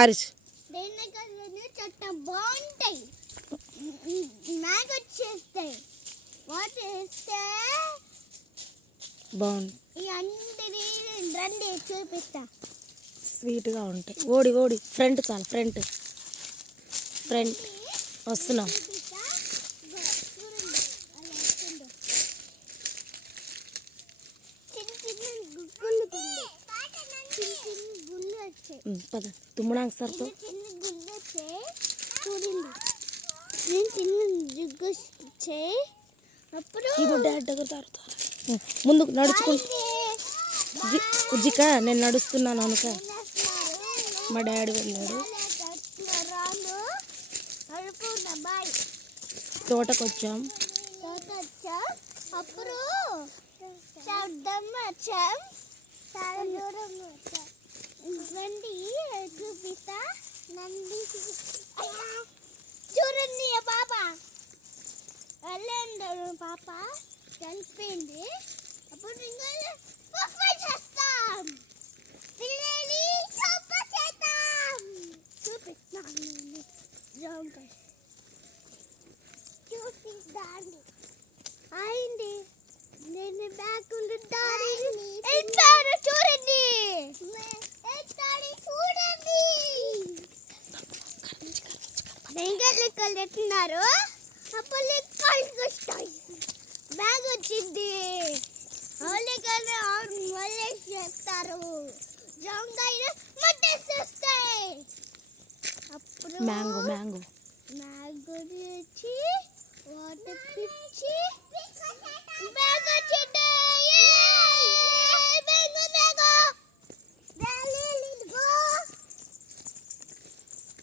ఆరిస్ చట్టం బాగుంటాయి, మ్యాగ్ వచ్చేస్తాయి, వాటర్ వేస్తే బాగుంది. అందరి రండి చూపిస్తా. స్వీట్గా ఉంటాయి. ఓడి ఓడి ఫ్రంట్ చాలు, ఫ్రంట్ వస్తున్నాం. పద తుమ్మడానికి సార్తో ముందుకు నడుచుకుంటూ ఉజ్జిక నేను నడుస్తున్నాను అనుక మా డాడీ వెళ్ళాడు. తోటకు వచ్చాం. అప్పుడు రండి చూపిస్తా. చూడండి పాప వెళ్ళండి, పాప చనిపోయింది. అప్పుడు చేస్తాం, పిల్లలు చేస్తాం. చూపిస్తాను చూపిస్తాండి. అయింది నేను బ్యాగ్ ఉంటారు. చూడండి చూడండి బెంగళూరు ఎట్టున్నారు. అప్పుడు కాళ్ళకి వస్తాయి, బ్యాగ్ వచ్చింది. వాళ్ళే చేస్తారు, జాంకాయ మట్టేస్తాయి. అప్పుడు మ్యాంగో వచ్చి వాటర్ పిచ్చి బ్యాగ్ వచ్చింది.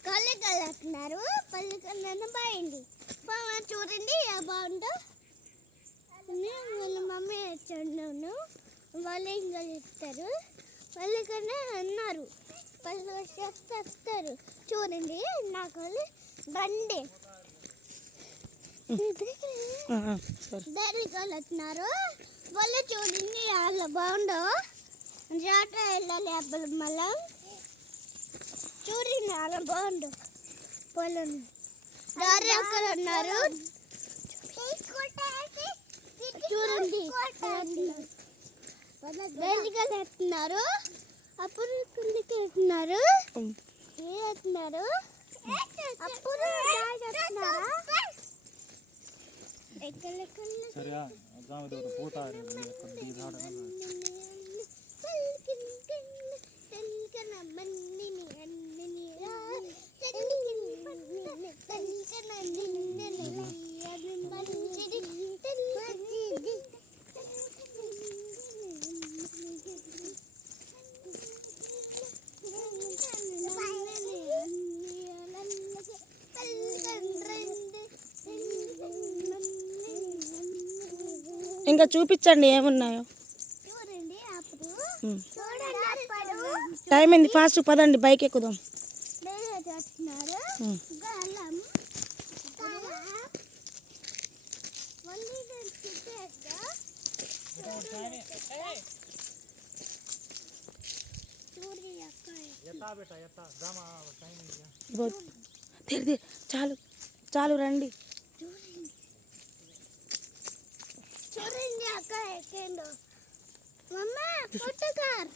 కళ్ళకల్లాడుతున్నారు, పల్లెకన్నా బాగుంది. చూడండి బాగుందో. వాళ్ళ మమ్మీ వచ్చాను, వాళ్ళు ఇంకా చెప్తారు. వాళ్ళకన్నా అన్నారు, వాళ్ళు వస్తారు. చూడండి నాకు రండి దానికి వెళ్తున్నారు. వాళ్ళు చూడండి వాళ్ళ బాగుండో. జాట వెళ్ళాలి అబ్బలు మళ్ళా. చూడండి అలా బాగుండు పొలం. దారి అక్కడ ఉన్నారు చూడండి, బయటికి వెళ్తున్నారు. అప్పుడు కిందికి వెళ్తున్నారు, వెళ్తున్నారు. అప్పుడు ఇంకా చూపించండి ఏమున్నాయో. టైం అయింది, ఫాస్ట్ పదండి, బైక్ ఎక్కుదాం. చాలు చాలు రండి. చూడండి అక్క ఎక్కిందో. మమ్మ పుట్టకార్